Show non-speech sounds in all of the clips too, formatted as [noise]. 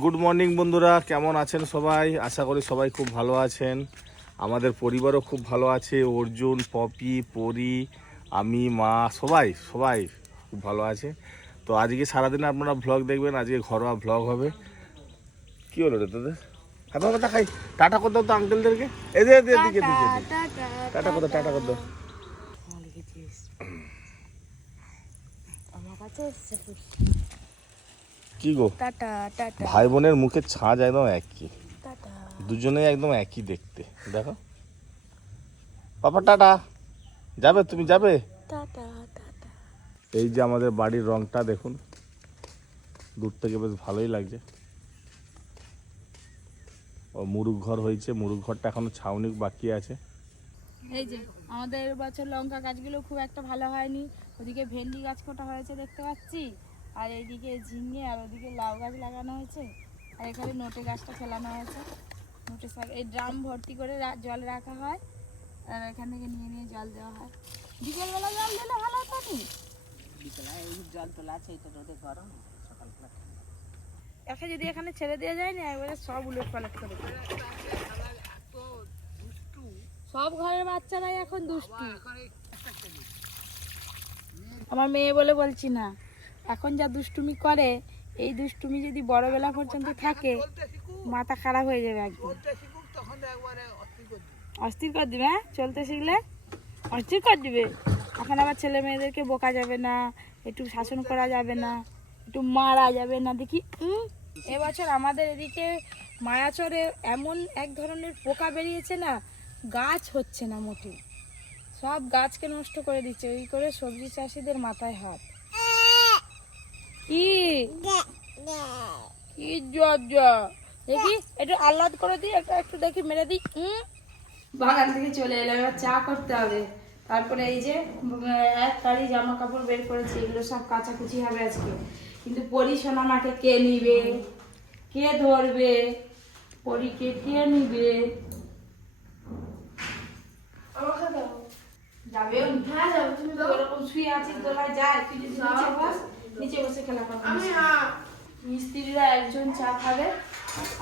Good morning বন্ধুরা। কেমন আছেন সবাই? আশা করি সবাই খুব ভালো আছেন। আমাদের পরিবারও খুব ভালো আছে। অর্জুন পপি পরি আমি মা সবাই সবাই খুব ভালো আছে। তো আজকে সারাদিন আপনারা ভ্লগ দেখবেন। আজকে ঘরোয়া ভ্লগ হবে। কি হলো রে তোদের হ্যাঁ বাবা দেখাই। টাটা করতে তো আঙ্কেলদেরকে এদের দিকে দিকে টাটা করতে টাটা করতে আমার কাছে। কি গো? Tata tata. ভাই বোনের মুখের ছাঁচ একদম একই। টাটা। দুজনেই একদম একই দেখতে। দেখো। Papa tata. যাবে? তুমি যাবে? Tata tata. এই যে আমাদের বাড়ির রংটা দেখুন। দূর থেকে বেশ ভালোই লাগছে। ও মুরুগ ঘর হয়েছে। মুরুগ ঘরটা এখনও ছাউনি বাকি আছে। এই যে আমাদের বছর লঙ্কা গাছগুলো খুব একটা ভালো হয়নি। ওদিকে ভেন্ডি গাছ কটা হয়েছে দেখতে পাচ্ছি? আর এইদিকে ঝিঙে আর ওদিকে লাউ গাছ লাগানো হয়েছে। আর এখানে নোটে গাছটা ফেলানো হয়েছে। নোটে শাক এই ড্রাম ভর্তি করে জল রাখা হয়। আর এখান থেকে নিয়ে নিয়ে জল দেওয়া হয়। বিকেলবেলা জল দিলে ভালো হতো নি একে যদি এখানে ছেড়ে দেওয়া যায় না একবারে সব উলট পালট করে সব ঘরের বাচ্চারাই এখন দুষ্টু। আমার মেয়ে বলে বলছি না। এখন যা দুষ্টুমি করে, এই দুষ্টুমি যদি বড়বেলা পর্যন্ত থাকে, মাথা খারাপ হয়ে যাবে একদম। অস্থির করে দিবে হ্যাঁ? চলতে শিখলে অস্থির করে দিবে। এখন আবার ছেলে মেয়েদেরকে বোকা যাবে না, একটু শাসন করা যাবে না, একটু মারা যাবে না। দেখি এবছর আমাদের এদিকে মায়াচরে এমন এক ধরনের পোকা বেরিয়েছে না, গাছ হচ্ছে না মোটেও সব গাছকে নষ্ট করে দিচ্ছে, ওই করে সবজি চাষিদের মাথায় হাত। কি? কি জ্বর জ্বর দেখি একটু আহ্লাদ করে দিই একটা একটু দেখি মেরে দিই। বাগান থেকে চলে এলাম এবার চা করতে হবে। তারপরে এই যে এক তারি জামা কাপড় বের করেছি এগুলো সব কাচাকুচি হবে আজকে। কিন্তু পরিসোনা মাকে কে নিবে? কে ধরবে? পরীকে কে নিবে? যাবে? হ্যাঁ যাবে তুমি তো ওরকম শুয়ে আছিস দোলায় যায় তুই যদি নিচে বস। নিচে বসে খেলা করবি মিস্ত্রিরা একজন চা খাবে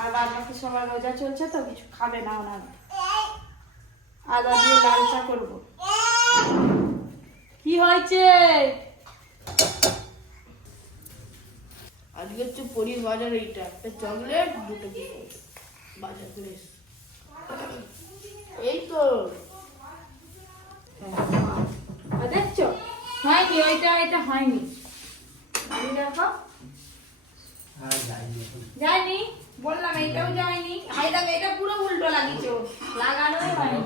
আর বাদ বাকি সবার রোজা চলছে তো কিছু খাবে না ওনারা। আদা দিয়ে লাল চা করব। কি হয়েছে? আজকে হচ্ছে পরি বাজার এইটা একটা চকলেট দুটো বাজার করে এই তো। আর দেখছ? হয়নি ওইটা এটা হয়নি। দেখো। যায়নি বললাম এইটাও যায়নি হাই দেখো এটা পুরো উল্টো লাগিয়েছো লাগানোই হয়নি।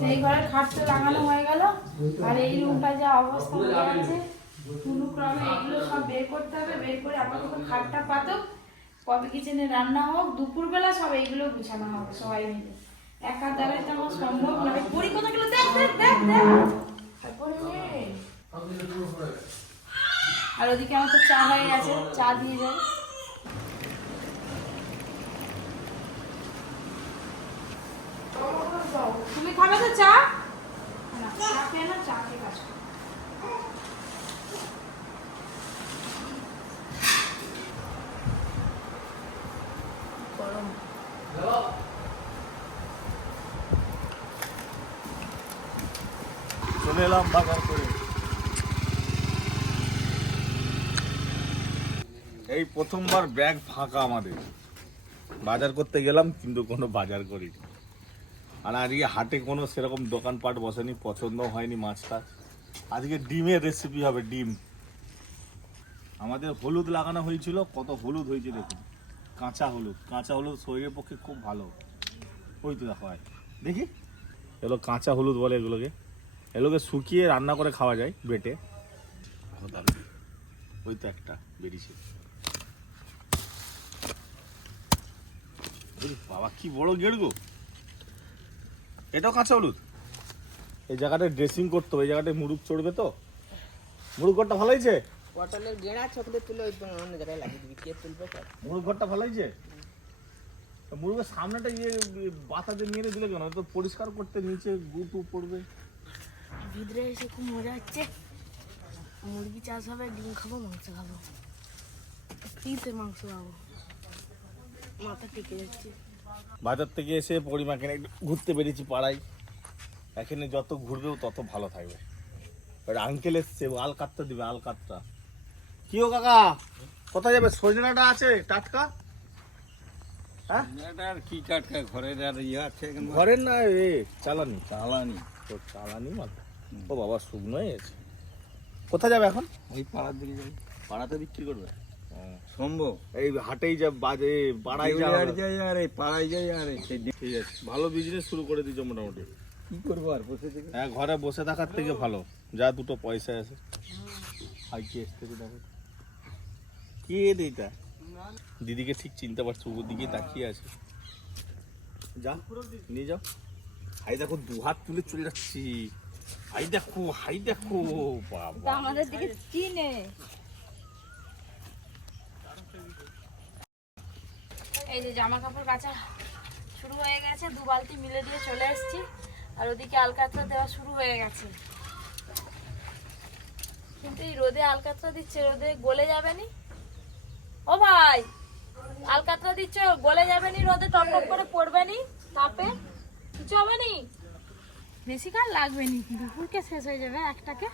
সেই ঘরের খাটটা লাগানো হয়ে গেল। আর এই রুমটা যা অবস্থা হয়ে আছে। এগুলো সব বের করতে হবে বের করে আপাতত খাটটা পাতক। কবে কিচেনে রান্না হোক দুপুরবেলা সব এইগুলো গুছানো হবে সবাই মিলে। একা দ্বারাই তো আমার সম্ভব নয়। আর ওদিকে আমার তো চা হয়ে গেছে চা দিয়ে যায় তুমি খাবে তো চা না চা খেয়ে না চা খেয়ে কাজ করো। গরম বাজার করে। এই প্রথমবার ব্যাগ ফাঁকা আমাদের। বাজার করতে গেলাম, কিন্তু কোনো বাজার করি আর আজকে হাটে কোনো সেরকম দোকানপাট বসেনি, পছন্দ হয়নি মাছটা। আজকে ডিমের রেসিপি হবে, ডিম। আমাদের হলুদ লাগানো হয়েছিল, কত হলুদ হয়েছে দেখুন। কাঁচা হলুদ কাঁচা হলুদ শরীরের পক্ষে খুব ভালো। ওই তো দেখো। দেখি, এগুলো কাঁচা হলুদ বলে এগুলোকে। এগুলোকে শুকিয়ে রান্না করে খাওয়া যায় বেটে ওই তো একটা বেরিয়েছে। বাবা কি বড় গেট গো। এটাও কাঁচা হলুদ? এই জায়গাটায় ড্রেসিং করতে হবে এই জায়গাটায় মুরুগ চড়বে তো। মুরুগ ঘরটা ভালো হয়েছে? পটলের গেঁড়া চকলে তুলে ওই অন্য জায়গায় লাগিয়ে দিবি কে তুলবে? মুরুগ ঘরটা ভালো হয়েছে? তা মুরুগের সামনেটা ইয়ে বাতাতে নিয়ে দিলে কেন? তো পরিষ্কার করতে নিচে গু টু পড়বে। ভিতরে এসে খুব মজা হচ্ছে। মুরগি চাষ হবে ডিম খাব মাংস খাব। ফ্রিতে মাংস খাব। মাথা টিকে যাচ্ছে। বাজার থেকে এসে পরিমাকে ঘুরতে বেরিয়েছি পাড়ায়। এখানে যত ঘুরবেও তত ভালো থাকবে। এবার আঙ্কেল এসছে ও আল কাতটা দিবে আল কাতটা কি ও কাকা? কোথায় যাবে? সজনাটা আছে টাটকা? হ্যাঁ? আর কি টাটকা? ঘরের আর ইয়ে আছে ঘরের না এ চালানি। চালানি। তো চালানি মাল ও বাবা শুকনো হয়েছে কোথায় যাবে এখন? ওই পাড়ার দিকে যাই পাড়াতে বিক্রি করবে? সম্ভব। এই হাটেই যা বাজে পাড়ায় যা আর যাই আর এই পাড়ায় যাই আর ঠিক আছে ভালো বিজনেস শুরু করে দিয়েছ মোটামুটি। কি করব আর বসে থেকে? হ্যাঁ ঘরে বসে থাকার থেকে ভালো। যা দুটো পয়সা আছে। হাই কি দেখো। কে এটা? দিদিকে ঠিক চিনতে পারছ ওর দিকে তাকিয়ে আছে। যা নিয়ে যাও। হাই দেখো দু হাত তুলে চলে যাচ্ছি। হাই দেখো হাই দেখো বাবা আমাদের দিকে চিনে। এই যে জামা কাপড় কাচা শুরু হয়ে গেছে, দু বালতি মিলে দিয়ে চলে এসেছি। আর ওদিকে আলকাতরা দেওয়া শুরু হয়ে গেছে। কিন্তু এই রোদে আলকাতরা দিচ্ছে, রোদে গলে যাবে নি? ও ভাই, আলকাতরা দিচ্ছ, গলে যাবে নি রোদে টপ করে পড়বে নি তাপে কিছু হবে নি বেশিক্ষণ লাগবে নি? দুপুরকে শেষ হয়ে যাবে একটাকে।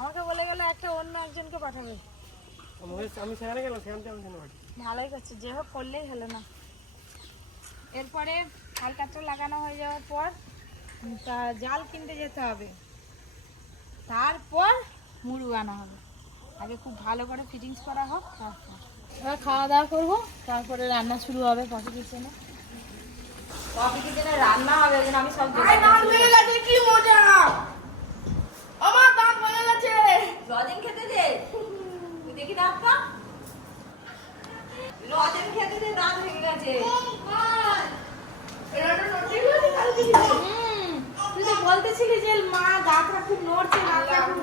আমাকে বলে গেলে একটা অন্য একজনকে পাঠাবে। আমি সেখানে গেলাম সেখান থেকে ভালোই করছে যে হোক করলেই হলো না। এরপরে হালকাটা লাগানো হয়ে যাওয়ার পর তা জাল কিনতে যেতে হবে। তারপর মুড়ু আনা হবে। আগে খুব ভালো করে ফিটিংস করা হোক তারপর। এবার খাওয়া দাওয়া করব তারপরে রান্না শুরু হবে কফি কিচেনে। কফি কিচেনে রান্না হবে? ওই জন্য আমি সব দেখে গেছি। কি মজা! আমার দাঁত ভেঙে গেছে! লজেন খেতে দে। তুই দেখি দাঁতটা লজেন খেতে দে দাঁত ভেঙে গেছে। তুই তো বলতেছিলি যে মা দাঁতটা খুব নড়ছে দাঁতটা খুব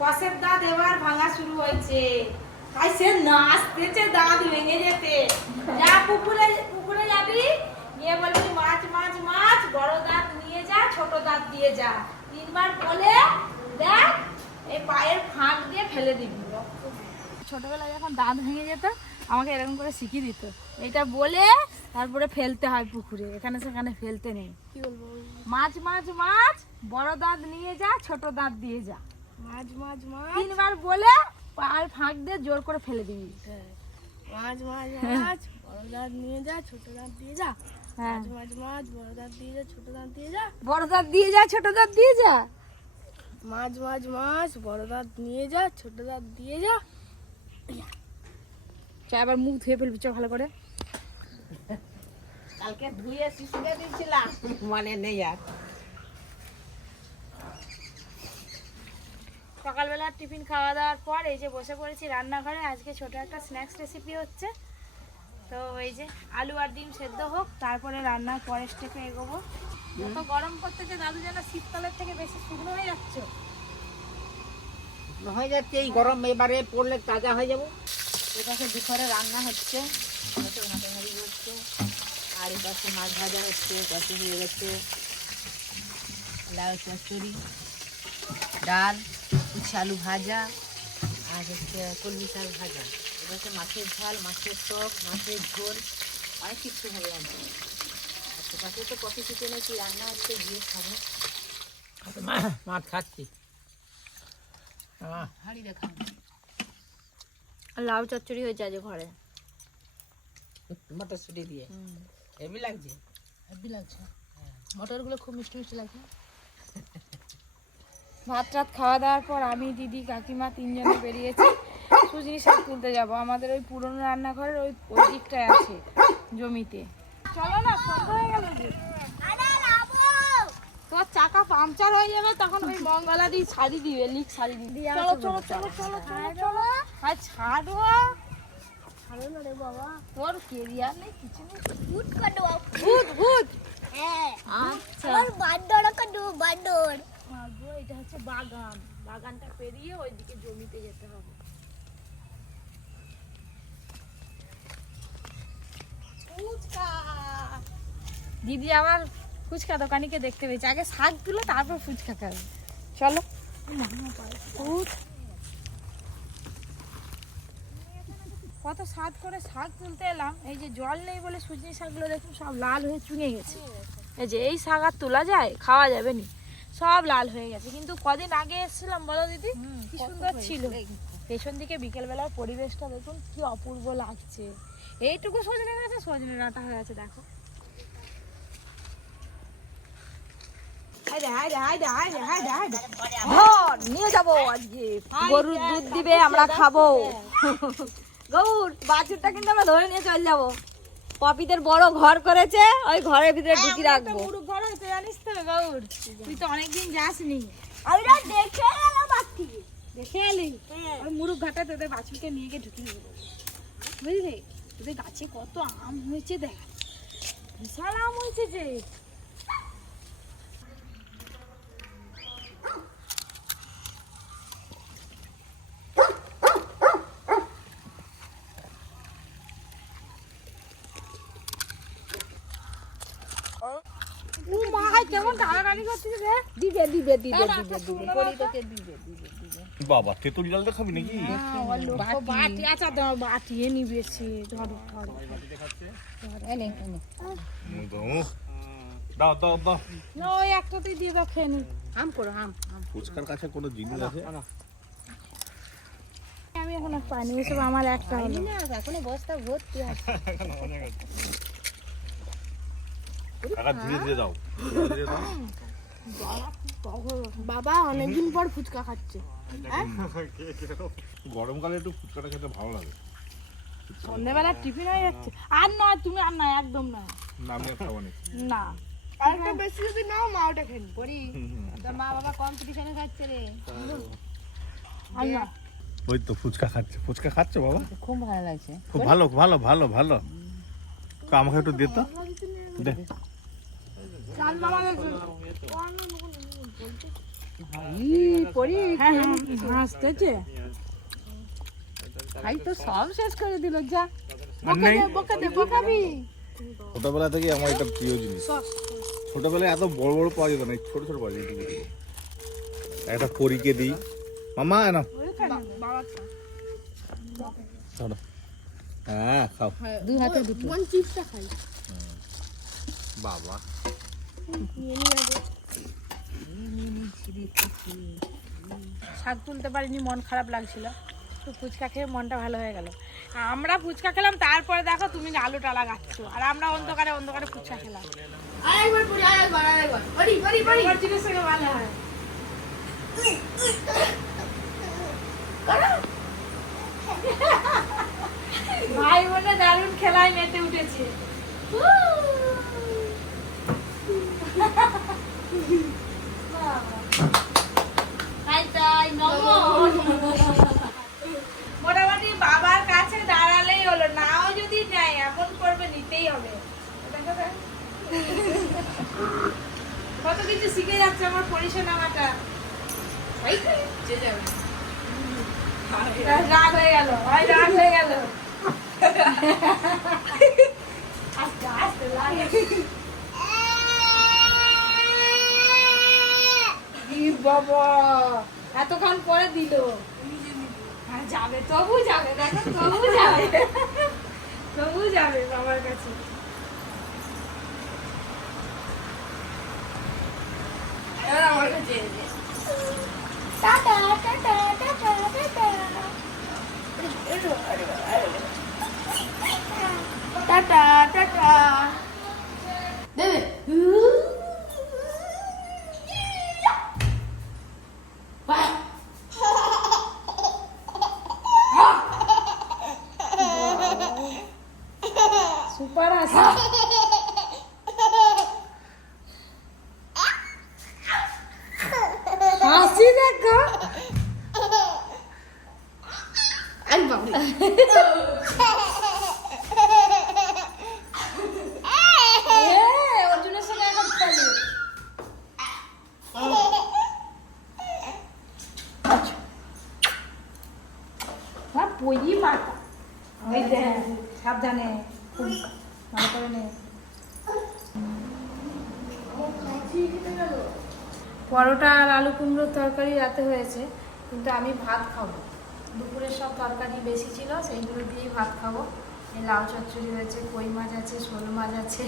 কষের দাঁত এবার ভাঙা শুরু হয়েছে। তাই সে নাচতেছে দাঁত ভেঙে যেতে। যা পুকুরে পুকুরে যাবি গিয়ে বলবি মাছ মাছ মাছ বড় দাঁত নিয়ে যা ছোট দাঁত দিয়ে যা তিনবার বলে দেখ এই পায়ের ফাঁক দিয়ে ফেলে দিবি ছোটবেলায় যখন দাঁত ভেঙে যেত আমাকে এরকম করে শিখিয়ে দিত। এটা বলে তারপরে ফেলতে হয় পুকুরে এখানে সেখানে ফেলতে নেই। কি বলব? মাছ মাছ মাছ বড় দাঁত নিয়ে যা ছোট দাঁত দিয়ে যা। মাছ মাছ মাছ? তিনবার বলে আর ফাঁক দিয়ে জোর করে ফেলে দিবি। মাছ মাছ মাছ বড় দাঁত নিয়ে যা ছোট দাঁত দিয়ে যা। হ্যাঁ। মাছ মাছ মাছ বড় দাঁত দিয়ে যা ছোট দাঁত দিয়ে যা। বড় দাঁত দিয়ে যা ছোট দাঁত দিয়ে যা। মাছ মাছ মাছ বড় দাঁত নিয়ে যা ছোট দাঁত দিয়ে যা। চা এবার মুখ ধুয়ে ফেলবি চ ভালো করে। কালকে ধুয়ে শিশুকে দিচ্ছিলাম মানে নেই আর। সকালবেলা টিফিন খাওয়া দাওয়ার পর এই যে বসে পড়েছি রান্নাঘরে আজকে ছোট একটা স্ন্যাক্স রেসিপি হচ্ছে। তো এই যে আলু আর ডিম সেদ্ধ হোক তারপরে রান্নার পরের স্টেপে এগোবো। যত গরম করতেছে দাদু যেন শীতকালের থেকে বেশি শুকনো হয়ে যাচ্ছে। হয়ে যাচ্ছে, এই গরম এবারে পড়লে তাজা হয়ে যাব। এপাশে দুপুরে রান্না হচ্ছে, এপাশে ভাজি হচ্ছে, আর এপাশে মাছ ভাজা হচ্ছে, কষি হয়ে গেছে। লাউ চচ্চড়ি, ডাল উচ্ছে আলু ভাজা, আর হচ্ছে কলমি শাক ভাজা। এবার হচ্ছে মাছের ঝাল, মাছের টক, মাছের ঝোল, অনেক কিছু হবে আর সেটাতে তো কফি কিচেনে কি রান্না হচ্ছে, গিয়ে খাব। মাছ খাচ্ছি। হাড়ি লাউ চচ্চড়ি হয়েছে আজ ঘরে। মটরশুটি দিয়ে। হেভি লাগছে? হেভি লাগছে। মটরগুলো খুব মিষ্টি মিষ্টি লাগছে ভাত টাত খাওয়া দাওয়ার পর আমি দিদি কাকিমা তিনজনে বেরিয়েছি। সুজিনি শাক তুলতে যাব। আমাদের ওই পুরনো রান্নাঘরের ওই ওই দিকটায় আছে জমিতে। চলো না সন্ধ্যা হয়ে গেল যে। তোর চাকা পাংচার হয়ে যাবে তখন ওই মঙ্গলা দিয়ে ছাড়ি দিবে লিক ছাড়ি দিবে। চলো চলো চলো চলো চলো চলো আর ছাড়ো। ছাড়ো। না রে বাবা। তোর কেরিয়ার নেই কিছু নেই। ভূত ভূত। আচ্ছা। মাগো, এটা হচ্ছে বাগান। বাগানটা পেরিয়ে ওইদিকে জমিতে যেতে হবে। দিদি আবার ফুচকা দোকানিকে দেখতে পেয়েছি। আগে শাক তুলে তারপর ফুচকা খাবে। চলো। কত স্বাদ করে শাক তুলতে এলাম। এই যে জল নেই বলে সুজনি শাকগুলো দেখুন সব লাল হয়ে চুঙে গেছে। এই যে এই শাক আর তোলা যায় খাওয়া যাবে নি। সব লাল হয়ে গেছে। কিন্তু কদিন আগে এসেছিলাম বলো দিদি? কি সুন্দর ছিল। পেছন দিকে বিকেলবেলার পরিবেশটা দেখুন কি অপূর্ব লাগছে। এইটুকু সজনে গেছে সজনে ডাঁটা হয়ে আছে দেখো। নিয়ে যাব আজকে। গরুর দুধ দিবে আমরা খাব। গৌর বাছুরটা কিন্তু আমরা ধরে নিয়ে চলে যাব। পপিদের বড় ঘর করেছে ওই ঘরের ভিতরে ঢুকি রাখব। ঘর হয়েছে জানিস তো গৌর। তুই তো অনেকদিন যাসনি। আমি দেখে আজকে দেখে এলি? ওই মুরুখ ঘাটা তোদের বাছুরকে নিয়ে গিয়ে ঢুকিয়ে দেবো। বুঝলি? তোদের গাছে কত আম হয়েছে দেখ। বিশাল আম হয়েছে যে ও মা কেমন টানাটানি করছিস রে দিবে দিবে দিবে দিবে দিবে পরি তোকে দিবে দিবে বাবা তেঁতুল জলটা খাবি নাকি? বাটি। আচ্ছা দাও বাটিয়ে নিবেছি ধরো ধরো। এনে এনে। দাও দাও দাও। না ওই একটাতেই দিয়ে দাও খেয়ে নি। আম করো আম আম। ফুচকার কাছে কোনো জিনিস আছে? আমি এখন আর পাইনি ওসব আমার একটা হলো। না এখনও বস্তা ভর্তি আছে। [laughs] ধীরে ধীরে দাও ধীরে ধীরে দাও। বাবা অনেকদিন পর ফুচকা খাচ্ছে। গরমকালে একটু ফুচকাটা খেতে ভালো লাগে। সন্ধ্যেবেলা টিফিন হয়ে যাচ্ছে। আর নয় তুমি আর নয় একদম নয় না আমি খাব না। না। আরেকটা বেশি যদি নাও মা ওটা তোর মা বাবা কম্পিটিশনে খাচ্ছে রে। আর না। ওই তো ফুচকা খাচ্ছে। ফুচকা খাচ্ছে বাবা? খুব ভালো লাগছে। খুব ভালো ভালো ভালো ভালো। তো আমাকে একটু দে তো। দে চাল বাবা পরি হ্যাঁ হ্যাঁ হাসতেছে খাই তো সব শেষ করে দিল যা আর নেই বকে দে কি ছোটবেলা থেকে আমার এটা প্রিয় জিনিস ছোটবেলায় এত বড় বড় পাওয়া যেত না ছোট ছোট পাওয়া যেত একটা পরীকে দিই মামা না হ্যাঁ খাও। দুই হাতে দুটো। বাবা। শাক তুলতে পারিনি মন খারাপ লাগছিল। তো ফুচকা খেয়ে মনটা ভালো হয়ে গেল। আমরা ফুচকা খেলাম তারপরে দেখো তুমি আলু টালা গাচ্ছ আর আমরা অন্ধকারে অন্ধকারে ফুচকা খেলাম। ভাই বোনে দারুণ খেলায় মেতে উঠেছে। তাই তাই নমন মোটামুটি বাবার কাছে দাঁড়ালেই হলো নাও যদি নেয় এখন করবে নিতেই হবে দেখো তো। কত কিছু শিখে যাচ্ছে আমার পরিচালনাটা রাগ হয়ে গেল ভাই রাগ হয়ে গেল আস্তে আস্তে লাগে ই বাবা এতক্ষণ পরে দিল আর যাবে তবু যাবে দেখো তবু যাবে তবু যাবে বাবার কাছে এবার আমার কাছে এসে। Tata tata tata tata tata tata দেবে সুপার হাসি হাসি দেখো আরে বাবা এ, অর্জুনের সঙ্গে এখন খেলি হ্যাঁ ওই দে সাবধানে পরোটা আর আলু কুমড়োর তরকারি রাতে হয়েছে, কিন্তু আমি ভাত খাব। দুপুরের সব তরকারি বেশি ছিল, সেইগুলো দিয়েই ভাত খাব। এই লাউ চচ্চড়ি হয়েছে, কই মাছ আছে, শোল মাছ আছে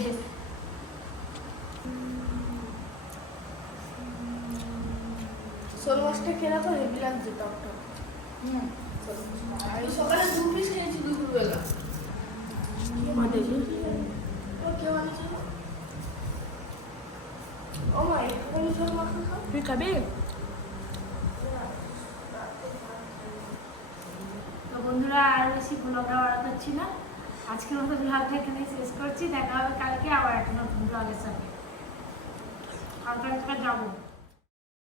শোল মাছটা কেনা তো হেভি লাগছে টকটা আমি সকালে দু পিস খেয়েছি দুপুরবেলা। তুই খাবি? তো বন্ধুরা আর বেশি ব্লগটা বাড়াতে পারছি না। আজকের মতো ব্লগটা এখানেই শেষ করছি। দেখা হবে কালকে আবার একটা নতুন ব্লগের সাথে কালকে একটা যাব।